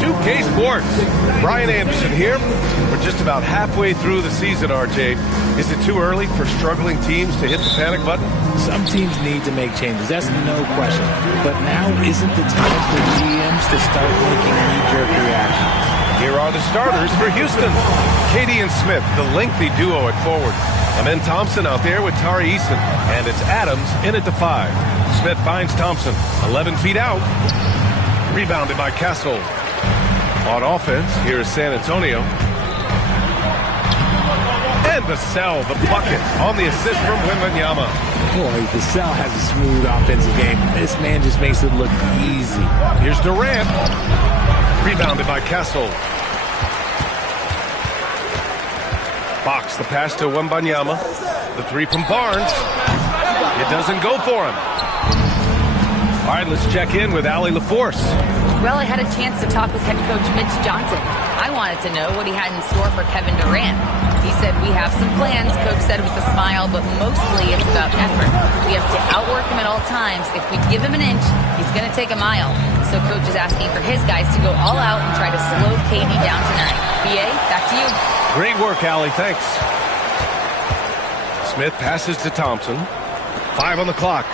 2K Sports. Brian Anderson here. We're just about halfway through the season, RJ. Is it too early for struggling teams to hit the panic button? Some teams need to make changes, that's no question. But now isn't the time for GMs to start making knee-jerk reactions. Here are the starters for Houston. KD and Smith, the lengthy duo at forward. Amin Thompson out there with Tari Eason. And it's Adams in at the 5. Smith finds Thompson, 11 feet out. Rebounded by Castle. On offense, here is San Antonio. And Vassell, the bucket, on the assist from Wembanyama. Boy, Vassell has a smooth offensive game. This man just makes it look easy. Here's Durant. Rebounded by Castle. Fox, the pass to Wembanyama. The 3 from Barnes. It doesn't go for him. All right, let's check in with Allie LaForce. Well, I had a chance to talk with head coach Mitch Johnson. I wanted to know what he had in store for Kevin Durant. He said, we have some plans, coach said with a smile, but mostly it's about effort. We have to outwork him at all times. If we give him an inch, he's going to take a mile. So coach is asking for his guys to go all out and try to slow KD down tonight. BA, back to you. Great work, Allie. Thanks. Smith passes to Thompson. 5 on the clock.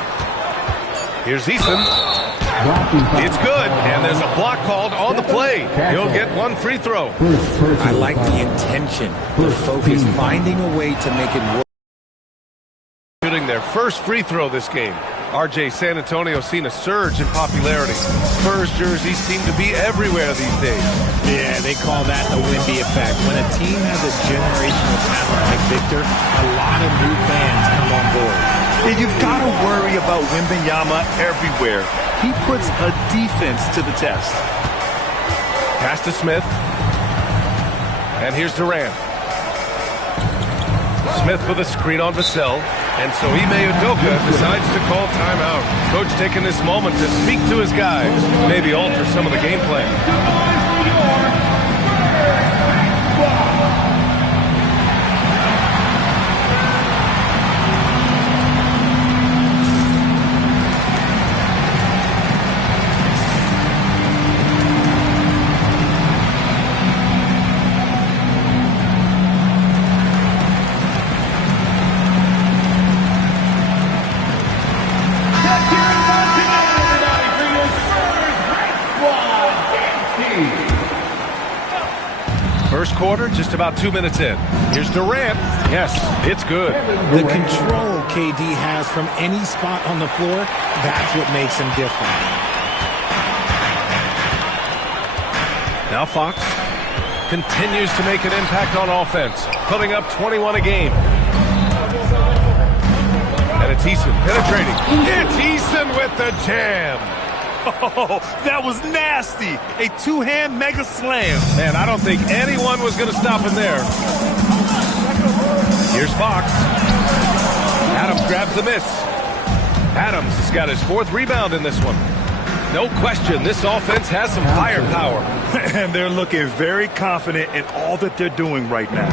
Here's Eason. It's good, and there's a block called on the play. He'll get 1 free throw. I like the intention, the focus, finding a way to make it work. Shooting their first free throw this game. RJ, San Antonio's seen a surge in popularity. Spurs jerseys seem to be everywhere these days. Yeah, they call that the Wemby effect. When a team has a generational talent like Victor, a lot of new fans come on board. And you've got to worry about Wembanyama everywhere. He puts a defense to the test. Pass to Smith. And here's Durant. Smith with a screen on Vassell. And so Ime Udoka decides to call timeout. Coach taking this moment to speak to his guys. Maybe alter some of the game plan. First quarter, just about 2 minutes in. Here's Durant. Yes, it's good. The control KD has from any spot on the floor, that's what makes him different. Now Fox continues to make an impact on offense, putting up 21 a game. And it's Eason penetrating. It's Eason with the jam. Oh, that was nasty. A 2-hand mega slam. Man, I don't think anyone was going to stop him there. Here's Fox. Adams grabs the miss. Adams has got his 4th rebound in this one. No question, this offense has some firepower. And they're looking very confident in all that they're doing right now.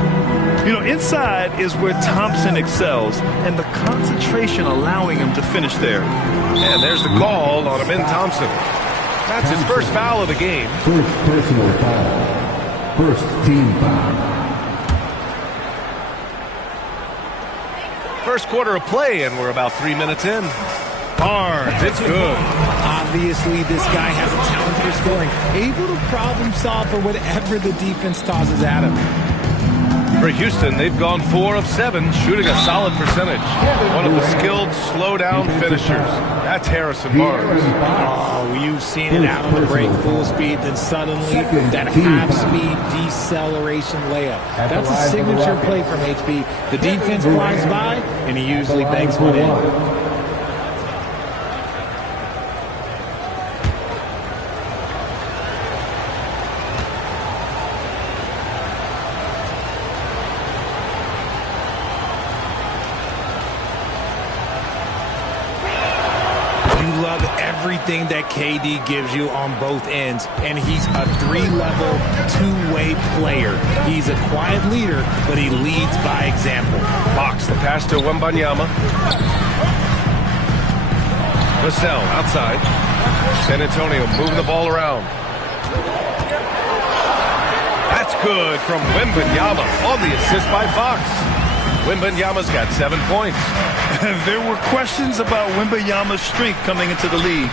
You know, inside is where Thompson excels, and the concentration allowing him to finish there. And there's the call on Amin Thompson. That's his first foul of the game. First personal foul. First team foul. First quarter of play, and we're about 3 minutes in. Barnes, it's good. Obviously, this guy has a talent for scoring, able to problem solve for whatever the defense tosses at him. For Houston, they've gone 4 of 7, shooting a solid percentage. One of the skilled, slow-down finishers. That's Harrison Barnes. Oh, you've seen it out on the break, full speed, then suddenly that half-speed deceleration layup. That's a signature play from HB. The defense flies by, and he usually banks one in. Everything that KD gives you on both ends, and he's a 3-level, 2-way player. He's a quiet leader, but he leads by example. Fox, the pass to Wembanyama. Vassell outside. San Antonio moving the ball around. That's good from Wembanyama on the assist by Fox. Wembanyama's got 7 points. There were questions about Wembanyama's strength coming into the league.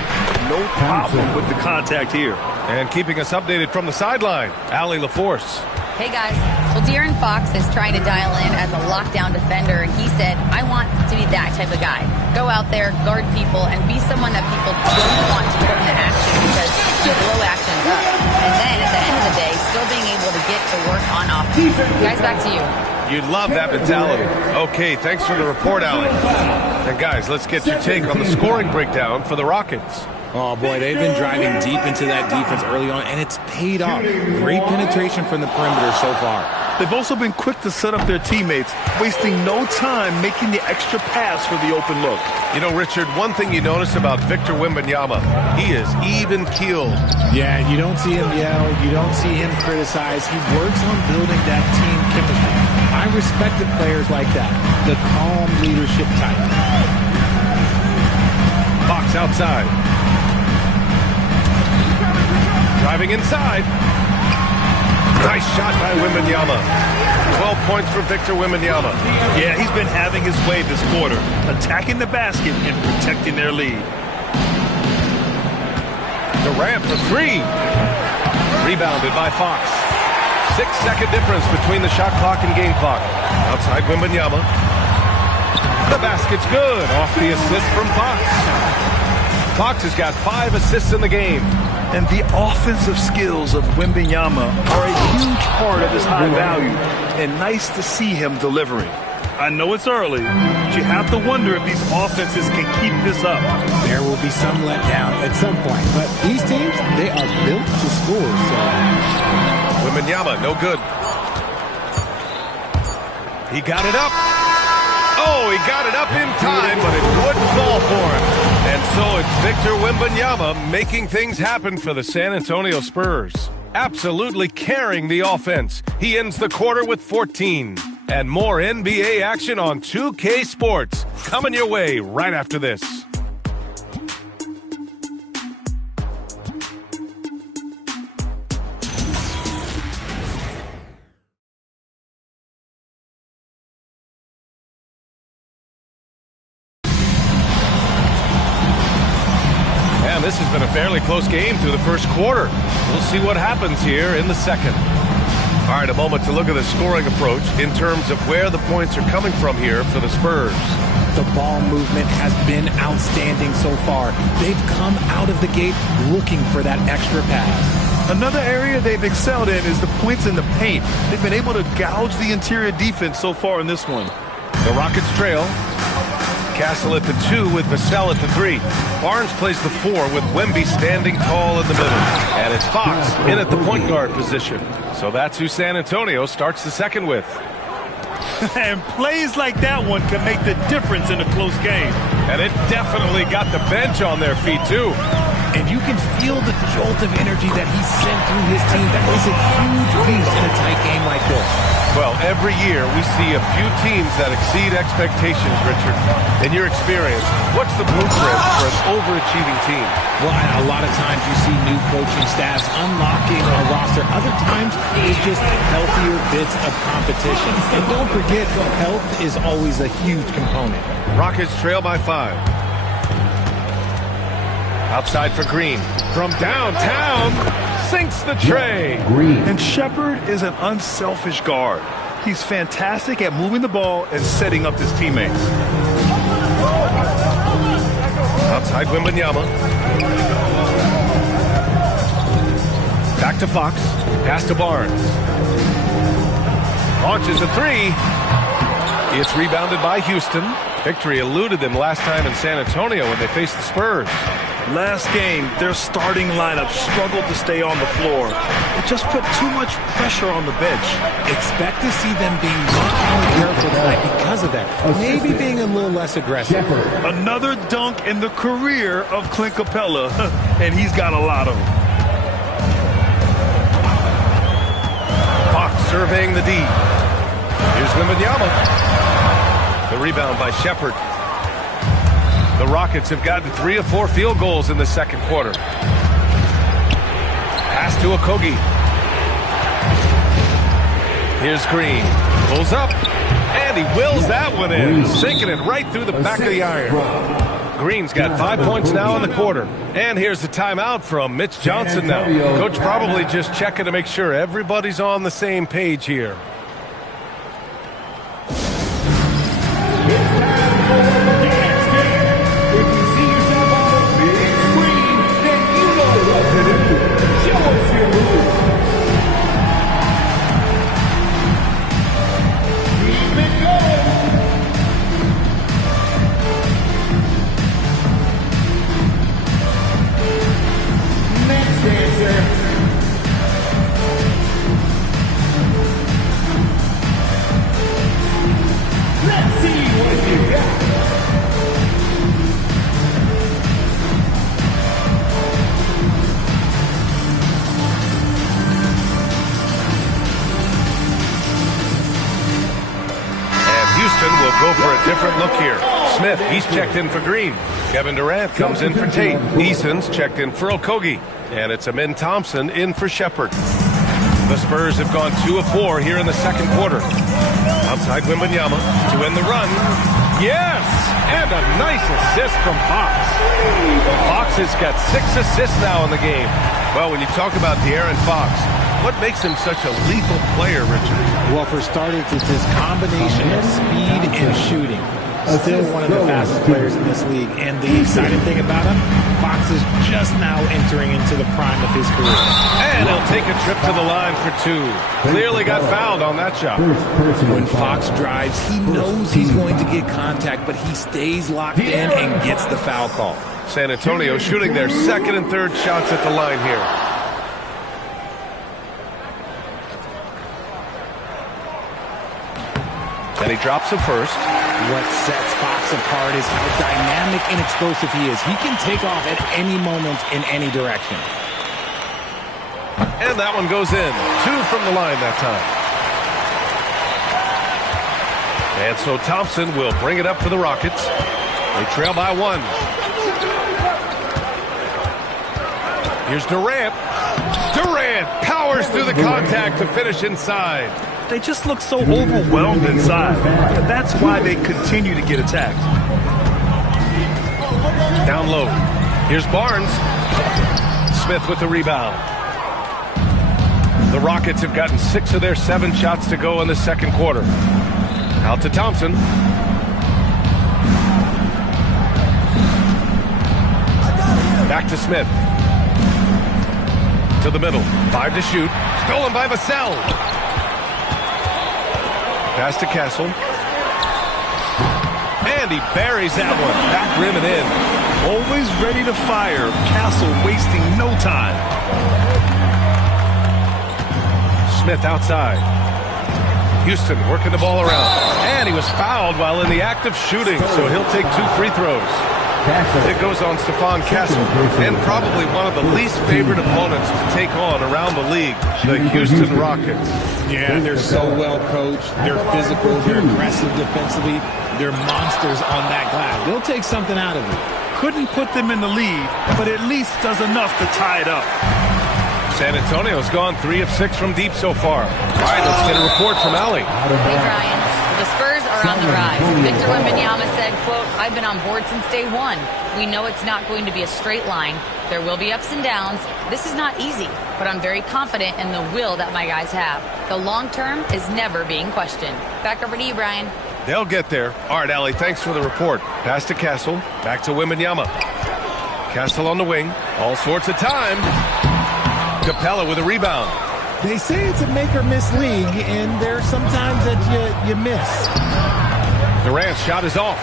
No problem with the contact here. And keeping us updated from the sideline, Allie LaForce. Hey guys, well De'Aaron Fox is trying to dial in as a lockdown defender, and he said, I want to be that type of guy. Go out there, guard people, and be someone that people don't want to put into action because you blow actions up. And then at the end of the day, still being able to get to work on offense. Guys, back to you. You'd love that mentality. Okay, thanks for the report, Allie. And guys, let's get your take on the scoring breakdown for the Rockets. Oh, boy, they've been driving deep into that defense early on, and it's paid off. Great penetration from the perimeter so far. They've also been quick to set up their teammates, wasting no time making the extra pass for the open look. You know, Richard, one thing you notice about Victor Wembanyama, he is even-keeled. Yeah, you don't see him yell. You don't see him criticize. He works on building that team chemistry. I respected players like that, the calm leadership type. Fox outside. Driving inside. Nice shot by Wembanyama. 12 points for Victor Wembanyama. Yeah, he's been having his way this quarter, attacking the basket and protecting their lead. Durant for 3. Rebounded by Fox. 6-second difference between the shot clock and game clock. Outside Wembanyama. The basket's good. Off the assist from Fox. Fox has got 5 assists in the game. And the offensive skills of Wembanyama are a huge part of his high value, and nice to see him delivering. I know it's early, but you have to wonder if these offenses can keep this up. There will be some letdown at some point, but these teams, they are built to score. So Wembanyama, no good. He got it up. Oh, he got it up in time, but it wouldn't fall for him. And so it's Victor Wembanyama making things happen for the San Antonio Spurs. Absolutely carrying the offense. He ends the quarter with 14. And more NBA action on 2K Sports. Coming your way right after this. This has been a fairly close game through the first quarter. We'll see what happens here in the second. All right, a moment to look at the scoring approach in terms of where the points are coming from here for the Spurs. The ball movement has been outstanding so far. They've come out of the gate looking for that extra pass. Another area they've excelled in is the points in the paint. They've been able to gouge the interior defense so far in this one. The Rockets trail. Castle at the 2 with Vassell at the 3. Barnes plays the 4 with Wemby standing tall in the middle. And it's Fox in at the point guard position. So that's who San Antonio starts the second with. And plays like that one can make the difference in a close game. And it definitely got the bench on their feet, too. And you can feel the jolt of energy that he sent through his team. That is a huge boost in a tight game like this. Well, every year we see a few teams that exceed expectations, Richard. In your experience, what's the blueprint for an overachieving team? Well, a lot of times you see new coaching staffs unlocking a roster. Other times it's just healthier bits of competition. And don't forget, health is always a huge component. Rockets trail by 5. Outside for Green. From downtown, sinks the tray. Green. And Shepard is an unselfish guard. He's fantastic at moving the ball and setting up his teammates. Outside Wembanyama. Back to Fox. Pass to Barnes. Launches a 3. It's rebounded by Houston. Victory eluded them last time in San Antonio when they faced the Spurs. Last game, their starting lineup struggled to stay on the floor. It just put too much pressure on the bench. Expect to see them being much more careful tonight because of that. Maybe being a little less aggressive. Another dunk in the career of Clint Capella, and he's got a lot of them. Fox surveying the D. Here's Wembanyama. The rebound by Shepard. The Rockets have gotten 3 of 4 field goals in the second quarter. Pass to Okogie. Here's Green. Pulls up. And he wills that one in. Sinking it right through the back of the iron. Green's got 5 points now in the quarter. And here's the timeout from Mitch Johnson now. Coach probably just checking to make sure everybody's on the same page here. Will go for a different look here. Smith, he's checked in for Green. Kevin Durant comes in for Tate. Eason's checked in for Okogie. And it's Amin Thompson in for Shepard. The Spurs have gone 2 of 4 here in the second quarter. Outside Wembanyama to end the run. Yes! And a nice assist from Fox. Fox has got 6 assists now in the game. Well, when you talk about De'Aaron Fox, what makes him such a lethal player, Richard? Well, for starters, it's his combination of speed and shooting. Still one of the fastest players in this league. And the exciting thing about him, Fox is just now entering into the prime of his career. And he'll take a trip to the line for 2. Clearly got fouled on that shot. When Fox drives, he knows he's going to get contact, but he stays locked in and gets the foul call. San Antonio shooting their second and third shots at the line here. And he drops him first. What sets Fox apart is how dynamic and explosive he is. He can take off at any moment in any direction. And that one goes in. 2 from the line that time. And so Thompson will bring it up for the Rockets. They trail by 1. Here's Durant. Durant powers through the contact to finish inside. They just look so overwhelmed inside. And that's why they continue to get attacked. Down low. Here's Barnes. Smith with the rebound. The Rockets have gotten 6 of their 7 shots to go in the second quarter. Out to Thompson. Back to Smith. To the middle. 5 to shoot. Stolen by Vassell. Pass to Castle. And he buries that one. Back rim and in. Always ready to fire. Castle wasting no time. Smith outside. Houston working the ball around. And he was fouled while in the act of shooting, so he'll take 2 free throws. It goes on Stephon Castle, and probably one of the least favorite opponents to take on around the league, the Houston Rockets. Yeah, they're so well coached. They're physical. They're aggressive defensively. They're monsters on that glass. They'll take something out of it. Couldn't put them in the lead, but at least does enough to tie it up. San Antonio's gone 3 of 6 from deep so far. All right, let's get a report from Allie. Hey, Brian. The Spurs are on the rise. Victor Wembanyama said, quote, "I've been on board since day one. We know it's not going to be a straight line. There will be ups and downs. This is not easy, but I'm very confident in the will that my guys have. The long term is never being questioned." Back over to you, Brian. They'll get there. All right, Allie, thanks for the report. Pass to Castle. Back to Wembanyama. Castle on the wing. All sorts of time. Capella with a rebound. They say it's a make-or-miss league, and there's sometimes that you miss. Durant's shot is off.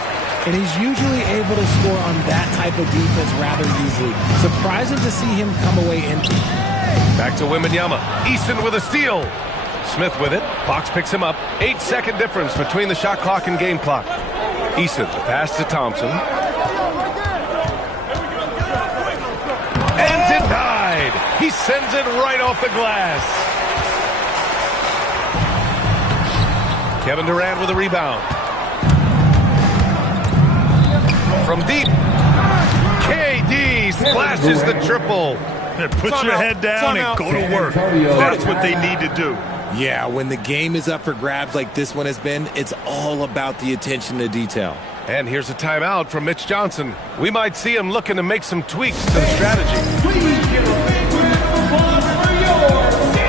And he's usually able to score on that type of defense rather easily. Surprising to see him come away empty. Back to Wembanyama. Easton with a steal. Smith with it. Fox picks him up. 8-second difference between the shot clock and game clock. Easton, the pass to Thompson. And denied. He sends it right off the glass. Kevin Durant with a rebound. From deep. KD splashes the triple. Put your head down and go to work. That's what they need to do. Yeah, when the game is up for grabs like this one has been, it's all about the attention to detail. And here's a timeout from Mitch Johnson. We might see him looking to make some tweaks to the strategy. Please give a big round of applause for your team.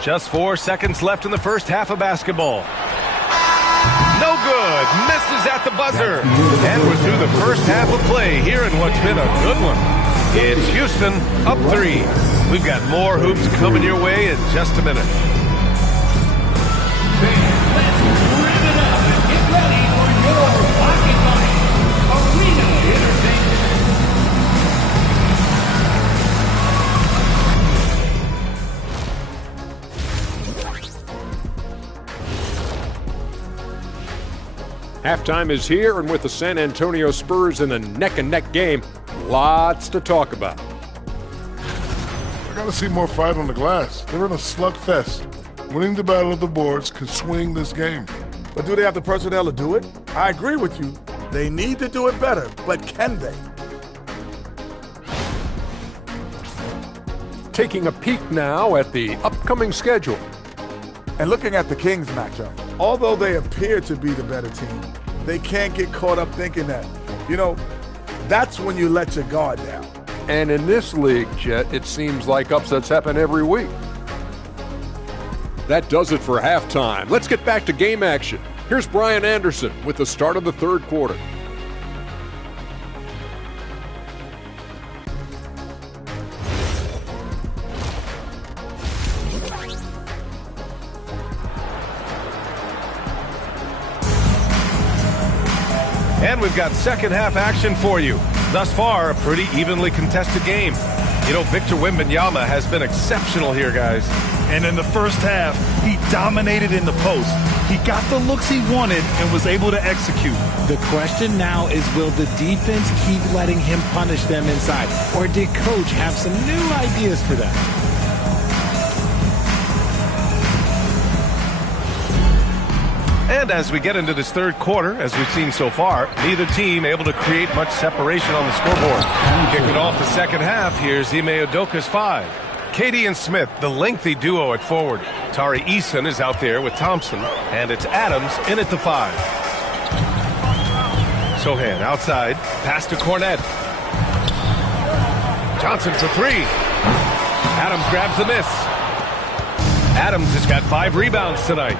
Just 4 seconds left in the first half of basketball. No good. Misses at the buzzer. And we're through the first half of play here in what's been a good one. It's Houston up 3. We've got more hoops coming your way in just a minute. Let's rev it up and get ready for your pocket money. Arena Entertainment. Halftime is here, and with the San Antonio Spurs in a neck-and-neck game, lots to talk about. I gotta see more fight on the glass. They're in a slugfest. Winning the battle of the boards can swing this game. But do they have the personnel to do it? I agree with you. They need to do it better, but can they? Taking a peek now at the upcoming schedule. And looking at the Kings matchup, although they appear to be the better team, they can't get caught up thinking that. You know, that's when you let your guard down. And in this league, Chet, it seems like upsets happen every week. That does it for halftime. Let's get back to game action. Here's Brian Anderson with the start of the third quarter. And we've got second half action for you. Thus far, a pretty evenly contested game. You know, Victor Wembanyama has been exceptional here, guys. And in the first half, he dominated in the post. He got the looks he wanted and was able to execute. The question now is, will the defense keep letting him punish them inside? Or did Coach have some new ideas for them? And as we get into this third quarter, as we've seen so far, neither team able to create much separation on the scoreboard. Kicking off the second half, here's Ime Udoka's 5. Katie and Smith, the lengthy duo at forward. Tari Eason is out there with Thompson, and it's Adams in at the 5. Sohan outside, pass to Cornette. Johnson for 3. Adams grabs the miss. Adams has got 5 rebounds tonight.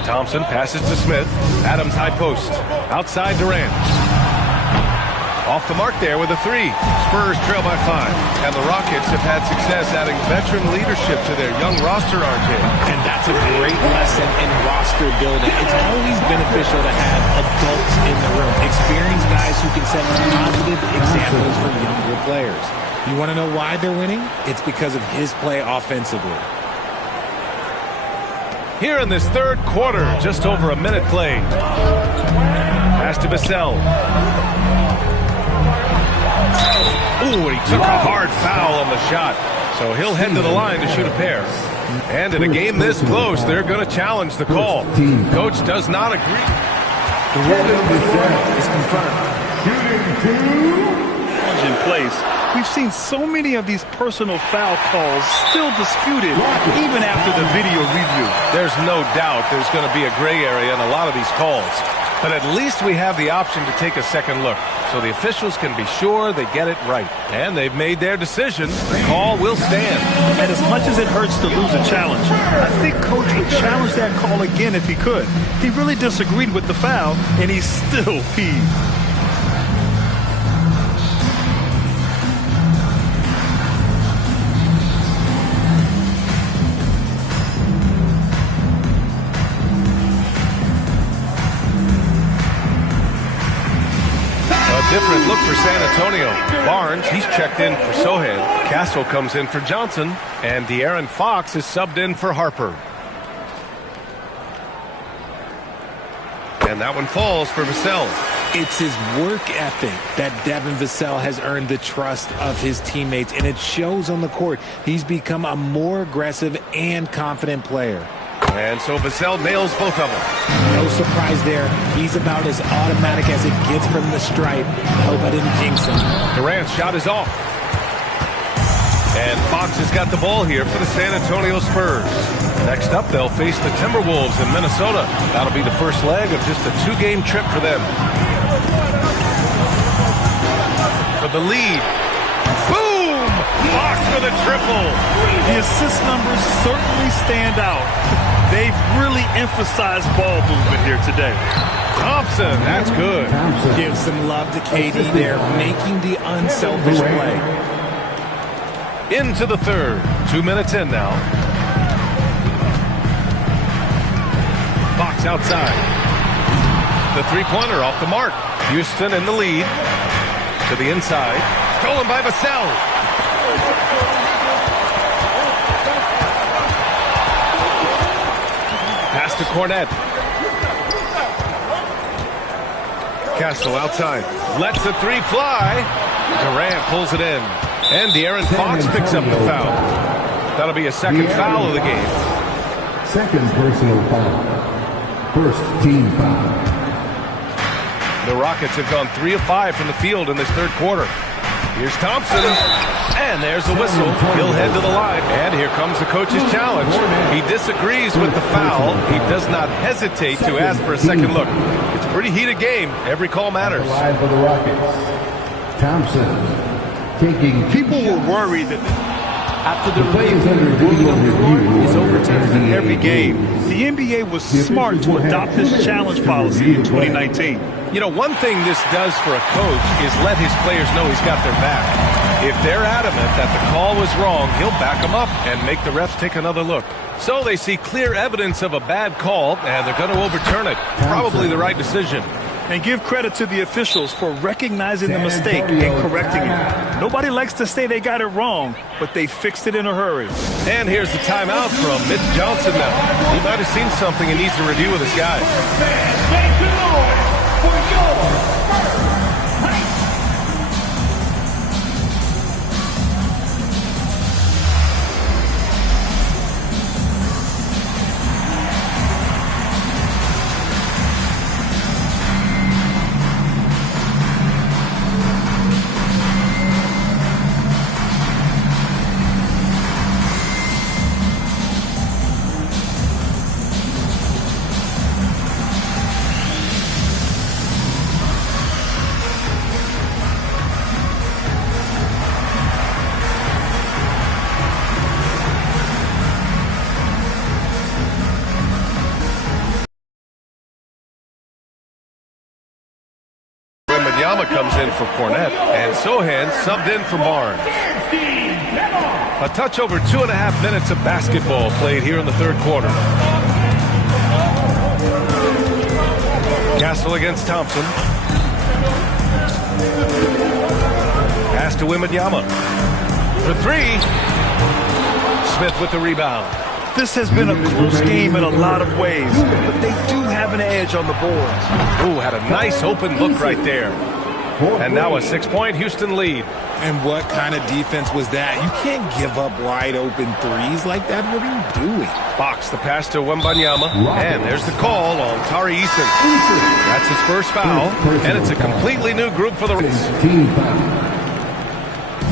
Thompson passes to Smith. Adams high post. Outside Durant. Off the mark there with a 3. Spurs trail by 5. And the Rockets have had success adding veteran leadership to their young roster, RJ. And that's a great lesson in roster building. It's always beneficial to have adults in the room. Experienced guys who can set positive examples for younger players. You want to know why they're winning? It's because of his play offensively. Here in this third quarter, just over a minute played. Pass to Bissell. Ooh, and he took a hard foul on the shot. So he'll head to the line to shoot a pair. And in a game this close, they're going to challenge the call. Coach does not agree. The rule is confirmed. In place. We've seen so many of these personal foul calls still disputed even after the video review. There's no doubt there's going to be a gray area in a lot of these calls. But at least we have the option to take a second look, so the officials can be sure they get it right. And they've made their decision. The call will stand. And as much as it hurts to lose a challenge, I think Coach would challenge that call again if he could. He really disagreed with the foul, and he's still peeved. look for San Antonio. Barnes, he's checked in for Sohan. Castle comes in for Johnson. And De'Aaron Fox is subbed in for Harper. And that one falls for Vassell. It's his work ethic that Devin Vassell has earned the trust of his teammates, and it shows on the court. He's become a more aggressive and confident player. And so Vassell nails both of them. No surprise there. He's about as automatic as it gets from the stripe. I hope I didn't jinx him. Durant's shot is off. And Fox has got the ball here for the San Antonio Spurs. Next up, they'll face the Timberwolves in Minnesota. That'll be the first leg of just a 2-game trip for them. For the lead. Boom! Fox with a triple. The assist numbers certainly stand out. They've really emphasized ball movement here today. Thompson, that's good. Give some love to KD there, making the unselfish play. Into the third. 2 minutes in now. Fox outside. The three-pointer off the mark. Houston in the lead. To the inside. Stolen by Vassell. Pass to Cornet. Castle outside. Lets the three fly. Durant pulls it in. And De'Aaron Fox picks up the foul. That'll be a second foul of the game. Second personal foul. First team foul. The Rockets have gone 3 of 5 from the field in this third quarter. Here's Thompson. And there's the whistle. He'll head to the line. And here comes the coach's challenge. He disagrees with the foul. He does not hesitate to ask for a second look. It's a pretty heated game. Every call matters. Live for the Rockets. Thompson. People were worried that after the play is under video is overturned in every game. The NBA was smart to adopt this challenge policy in 2019. You know, one thing this does for a coach is let his players know he's got their back. If they're adamant that the call was wrong, he'll back them up and make the refs take another look. So they see clear evidence of a bad call, and they're going to overturn it. Probably the right decision. And give credit to the officials for recognizing the mistake and correcting it. Nobody likes to say they got it wrong, but they fixed it in a hurry. And here's the timeout from Mitch Johnson now. He might have seen something and needs to review with his guys. Make some noise for your Yama comes in for Cornet, and Sohan subbed in for Barnes. A touch over 2.5 minutes of basketball played here in the third quarter. Castle against Thompson. Pass to Wembanyama. For three. Smith with the rebound. This has been a close game in a lot of ways, but they do have an edge on the boards. Ooh, had a nice open look right there. And now a 6-point Houston lead. And what kind of defense was that? You can't give up wide open threes like that. What are you doing? Fox the pass to Wembanyama. And there's the call on Tari Eason. That's his first foul. And it's a completely new group for the Rockets.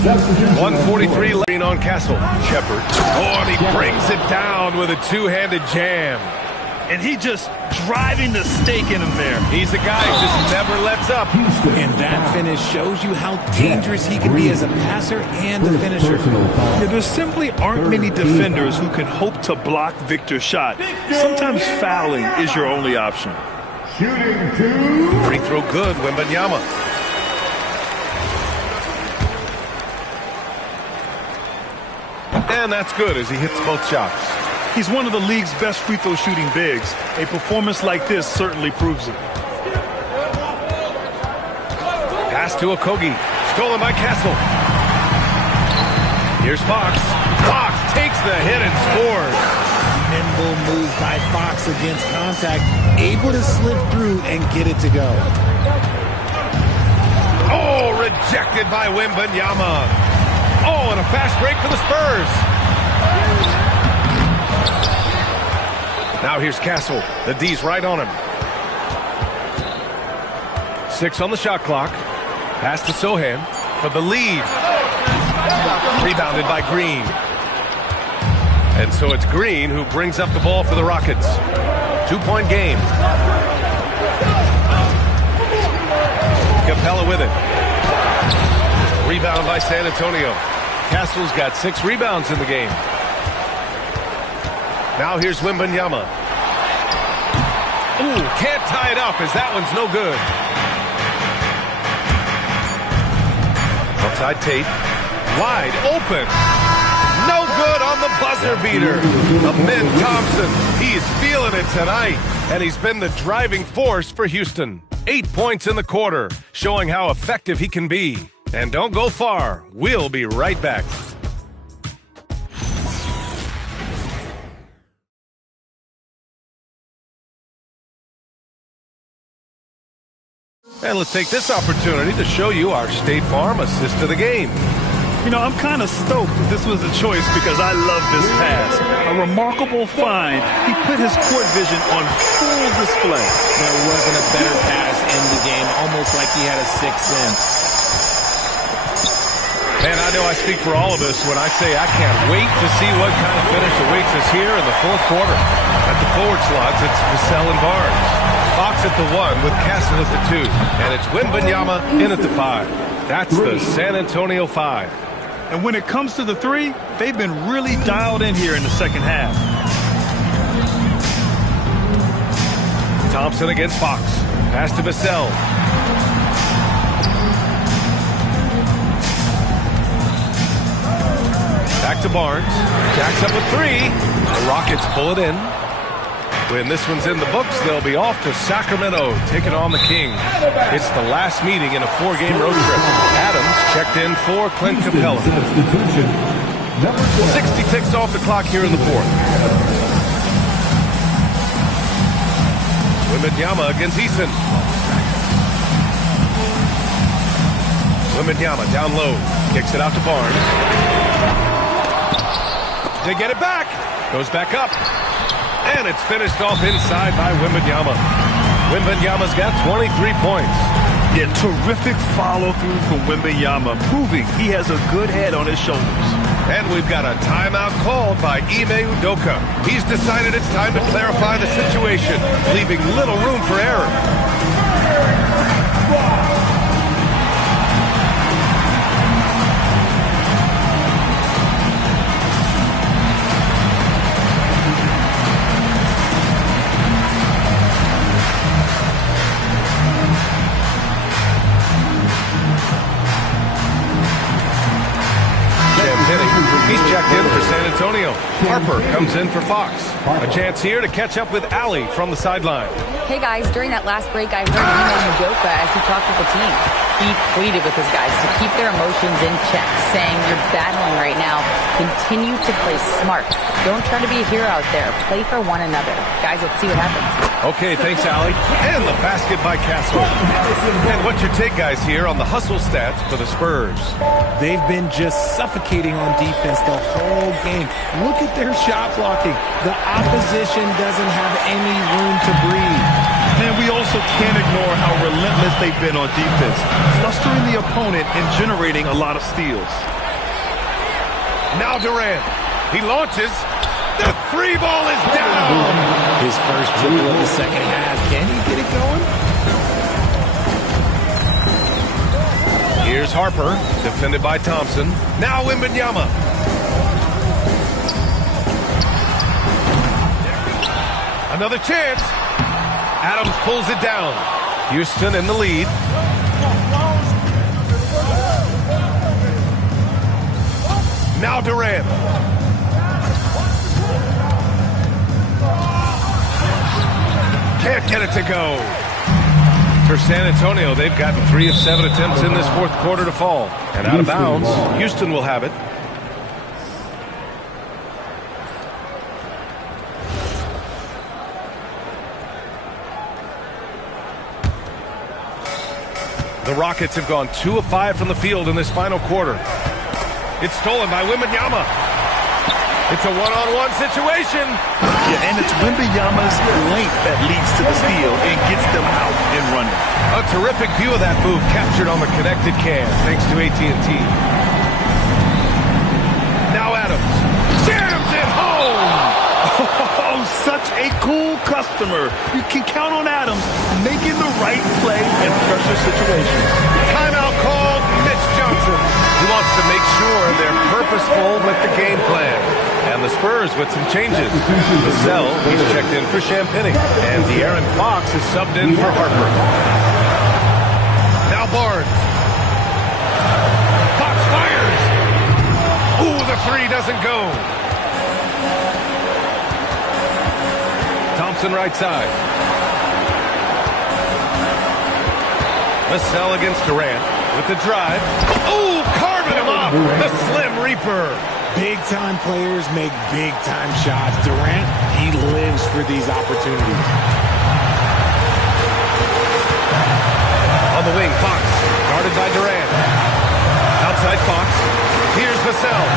143 lane on Castle. Shepard. Oh, and he brings it down with a two-handed jam. And he just driving the stake in him there. He's the guy who just never lets up. And that finish shows you how dangerous he can be as a passer and a finisher. Yeah, there simply aren't many defenders who can hope to block Victor's shot. Sometimes fouling is your only option. Free throw good, Wembanyama. And that's good as he hits both shots. He's one of the league's best free throw shooting bigs. A performance like this certainly proves it. Pass to Okogie. Stolen by Castle. Here's Fox. Fox takes the hit and scores. Nimble move by Fox against contact. Able to slip through and get it to go. Oh, rejected by Wembanyama. Oh, and a fast break for the Spurs. Now here's Castle. The D's right on him. 6 on the shot clock. Pass to Sohan for the lead. Rebounded by Green. And so it's Green who brings up the ball for the Rockets. 2-point game. Capella with it. Rebound by San Antonio. Castle's got 6 rebounds in the game. Now here's Wembanyama. Ooh, can't tie it up as that one's no good. Outside Tate. Wide open. No good on the buzzer beater. Amin Thompson. He is feeling it tonight. And he's been the driving force for Houston. 8 points in the quarter, showing how effective he can be. And don't go far. We'll be right back. And let's take this opportunity to show you our State Farm assist to the game. You know, I'm kind of stoked this was a choice because I love this pass. A remarkable find. He put his court vision on full display. There wasn't a better pass in the game, almost like he had a sixth sense. Man, I know I speak for all of us when I say I can't wait to see what kind of finish awaits us here in the fourth quarter. At the forward slots, it's Vassell and Barnes. Fox at the 1 with Castle at the 2. And it's Wembanyama in at the 5. That's the San Antonio 5. And when it comes to the 3, they've been really dialed in here in the second half. Thompson against Fox. Pass to Vassell. Back to Barnes. Jacks up with 3. The Rockets pull it in. When this one's in the books, they'll be off to Sacramento, taking on the Kings. It's the last meeting in a 4-game road trip. Adams checked in for Clint Capella. 60 ticks off the clock here in the fourth. Wembanyama against Eason. Wembanyama down low. Kicks it out to Barnes. They get it back. Goes back up. And it's finished off inside by Wembanyama. Wembanyama's got 23 points. Yeah, terrific follow-through from Wembanyama, proving he has a good head on his shoulders. And we've got a timeout called by Ime Udoka. He's decided it's time to clarify the situation, leaving little room for error. He's checked in for San Antonio. Harper comes in for Fox. A chance here to catch up with Allie from the sideline. Hey guys, during that last break, I heard Ime Udoka as he talked with the team. He pleaded with his guys to keep their emotions in check, saying, "You're battling right now. Continue to play smart. Don't try to be a hero out there. Play for one another." Guys, let's see what happens. Okay, thanks, Allie. And the basket by Castle. And what's your take, guys, here on the hustle stats for the Spurs? They've been just suffocating on defense the whole game. Look at their shot blocking. The opposition doesn't have any room to breathe. And we also can't ignore how relentless they've been on defense, flustering the opponent and generating a lot of steals. Now Durant. He launches. The 3 ball is down. His first triple of the second half. Can he get it going? Here's Harper, defended by Thompson. Now Wembanyama. Another chance. Adams pulls it down. Houston in the lead. Now Durant. Can't get it to go. For San Antonio, they've gotten 3 of 7 attempts in this fourth quarter to fall. And out of bounds, Houston will have it. The Rockets have gone 2 of 5 from the field in this final quarter. It's stolen by Wembanyama. It's a one-on-one situation. Yeah, and it's Wembanyama's length that leads to the steal and gets them out and running. A terrific view of that move captured on the connected cam, thanks to AT&T. Now Adams jams it home. Oh, such a cool customer. You can count on Adams making the right play in pressure situations. Timeout called. Mitch Johnson. He wants to make sure they're purposeful with the game plan. And the Spurs with some changes. Vassell, he's checked in for Champagny. And De'Aaron Fox is subbed in for Harper. Now Barnes. Fox fires. Ooh, the 3 doesn't go. Thompson right side. Vassell against Durant with the drive. Ooh, carving him up. The Slim Reaper. Big-time players make big-time shots. Durant, he lives for these opportunities. On the wing, Fox, guarded by Durant. Outside Fox. Here's Vassell.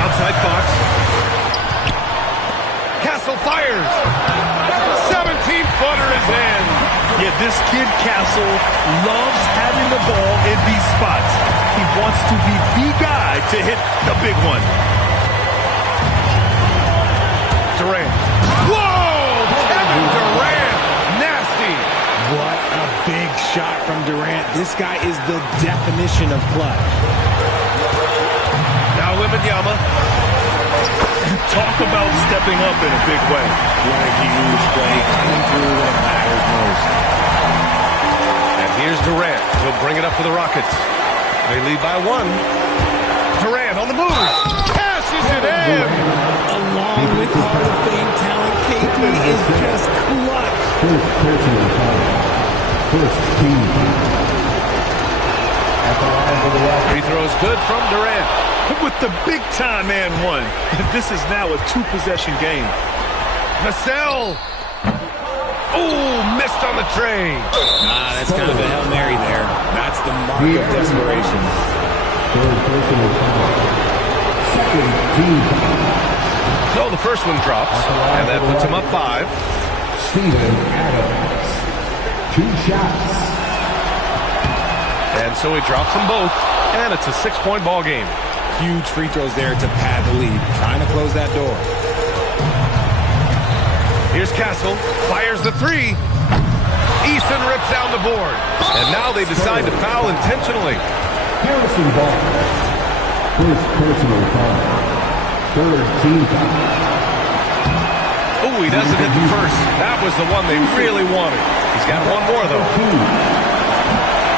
Outside Fox. Castle fires. 17-footer is in. Yeah, this kid Castle loves having the ball in these spots. He wants to be the guy to hit the big one. Durant. Whoa! Kevin Durant! Nasty! What a big shot from Durant. This guy is the definition of clutch. Now Wembanyama. Talk about stepping up in a big way. What a huge play coming through when it matters most. And here's Durant. He'll bring it up for the Rockets. They lead by 1. Durant on the move. Cashes it in. Along with Hall of Fame talent, KP is just clutch. First personal foul. First team. At the line for the Rockets. Free throws good from Durant. With the big-time and 1. This is now a 2-possession game. Vassell. Ooh, missed on the tray. That's kind of a Hail Mary there. That's the mark of desperation. Third personal foul. Second team. So the first one drops, and that puts him up 5. Steven Adams. 2 shots. And so he drops them both, and it's a 6-point ball game. Huge free throws there to pad the lead. Trying to close that door. Here's Castle. Fires the 3. Eason rips down the board. And now they decide to foul intentionally. Harrison Barnes. First personal foul. Third team foul. Oh, he doesn't hit the first. That was the one they really wanted. He's got 1 more, though.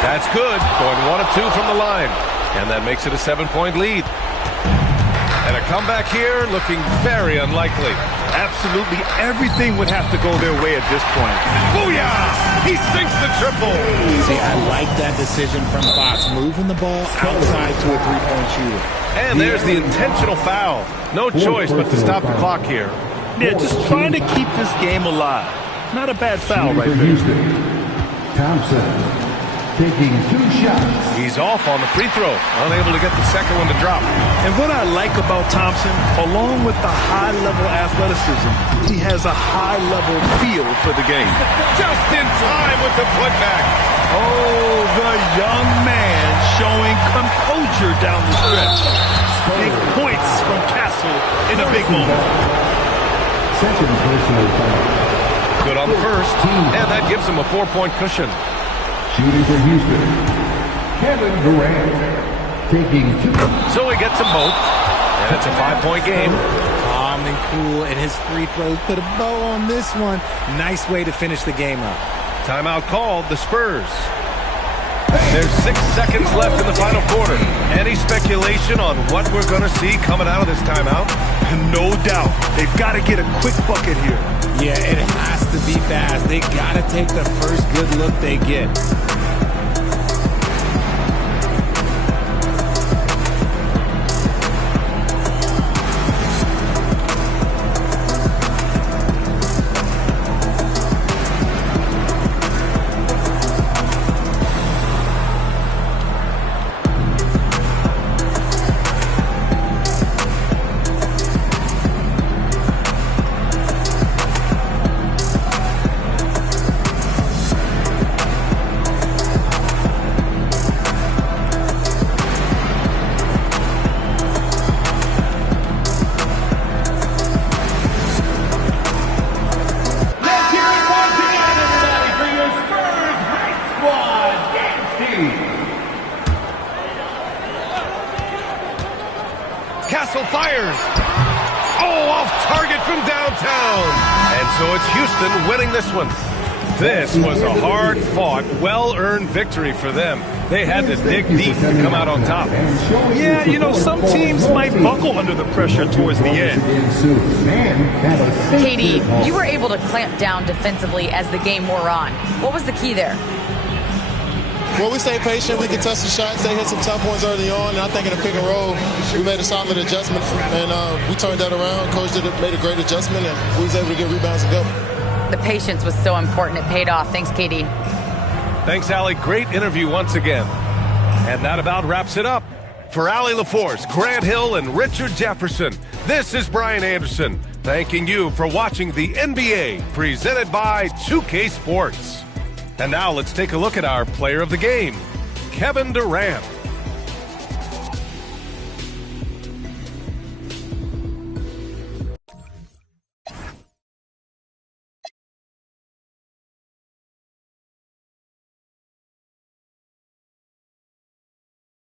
That's good. Going 1 of 2 from the line. And that makes it a 7-point lead. And a comeback here looking very unlikely. Absolutely everything would have to go their way at this point. Booyah! He sinks the triple. See, I like that decision from Fox. Moving the ball outside to a 3-point shooter. And there's the intentional foul. No choice but to stop the clock here. Yeah, just trying to keep this game alive. Not a bad foul right there. Houston. Thompson. Taking 2 shots. He's off on the free throw. Unable to get the second one to drop. And what I like about Thompson, along with the high-level athleticism, he has a high-level feel for the game. Just in time with the putback. Oh, the young man showing composure down the stretch. Big points from Castle in a big moment. Second personal foul. Good on the first, and that gives him a 4-point cushion. Shooting for Houston. Kevin Durant. Taking 2. So he gets them both, and it's a 5-point game. Calm and cool, and his free throws put a bow on this one. Nice way to finish the game up. Timeout called, the Spurs. There's 6 seconds left in the final quarter. Any speculation on what we're going to see coming out of this timeout? No doubt. They've got to get a quick bucket here. Yeah, it has to be fast. They got to take the first good look they get. Castle fires. Oh, off target from downtown. And so it's Houston winning this one. This was a hard-fought, well-earned victory for them. They had to dig deep to come out on top. Yeah, you know, some teams might buckle under the pressure towards the end. KD, you were able to clamp down defensively as the game wore on. What was the key there? Well, we stayed patient. We contested the shots. They hit some tough ones early on. And I think in the pick and roll, we made a solid adjustment. And we turned that around. Coach made a great adjustment, and we was able to get rebounds and go. The patience was so important. It paid off. Thanks, KD. Thanks, Allie. Great interview once again. And that about wraps it up. For Allie LaForce, Grant Hill, and Richard Jefferson, this is Brian Anderson, thanking you for watching the NBA, presented by 2K Sports. And now let's take a look at our player of the game, Kevin Durant.